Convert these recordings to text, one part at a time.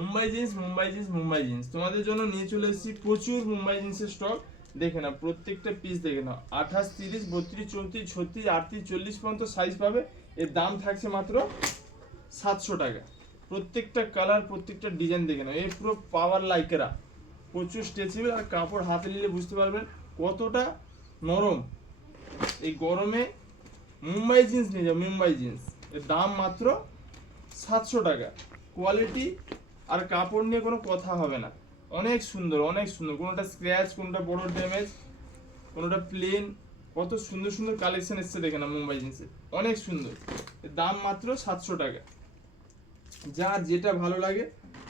Mumbai jeans Mumbai jeans Mumbai jeans তোমাদের জন্য নিয়ে চলে এসেছি প্রচুর মুম্বাই জিন্সের স্টক। দেখে নাও প্রত্যেকটা পিস, দেখে নাও 28, 30, 32, 34, 36, 38, 40 পর্যন্ত সাইজ পাবে। এর দাম থাকছে মাত্র 700 টাকা। প্রত্যেকটা কালার, প্রত্যেকটা ডিজাইন দেখে নাও, এই পুরো পাওয়ার লাইকেরা, প্রচুর স্ট্রেচেবল। আর কাপড় হাতে নিলে বুঝতে পারবেন কতটা নরম। এই গরমে মুম্বাই জিন্স নিয়ে যাও, মুম্বাই জিন্স। এর দাম মাত্র 700 টাকা। কোয়ালিটি আর কাপড় নিয়ে কোনো কথা হবে না, অনেক সুন্দর অনেক সুন্দর। কোনোটা স্ক্র্যাচ, কোনোটা বড় ড্যামেজ, কোনোটা প্লেন, কত সুন্দর সুন্দর কালেকশন এসছে দেখে না মুম্বাই জিন্সের, অনেক সুন্দর। এর দাম মাত্র 700 টাকা। যার যেটা ভালো লাগে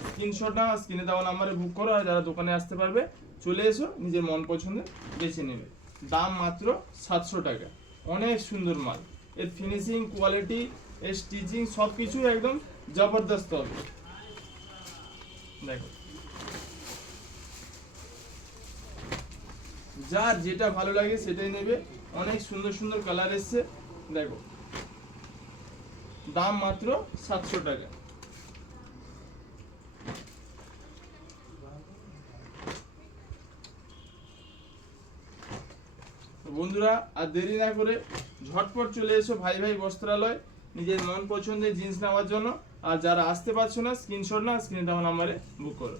স্ক্রিনশট নাও, স্ক্রিনে দেওয়া নাম্বারে বুক করো। আর যারা দোকানে আসতে পারবে চলে এসো, নিজের মন পছন্দের বেছে নেবে। দাম মাত্র 700 টাকা। অনেক সুন্দর মাল। এর ফিনিশিং, কোয়ালিটি, এর স্টিচিং সব কিছুই একদম জবরদস্ত হবে। দেখো, যার যেটা ভালো লাগে সেটাই নেবে। অনেক সুন্দর সুন্দর কালার এসছে, দেখো। দাম মাত্র 700 টাকা। বন্ধুরা আর দেরি না করে ঝটপট চলে এসো ভাই ভাই বস্ত্রালয়, নিজের মন পছন্দের জিন্স নেওয়ার জন্য। আর যারা আসতে পারছো না, স্ক্রিনশট না, স্ক্রিনে দেওয়া নাম্বারে বুক করো।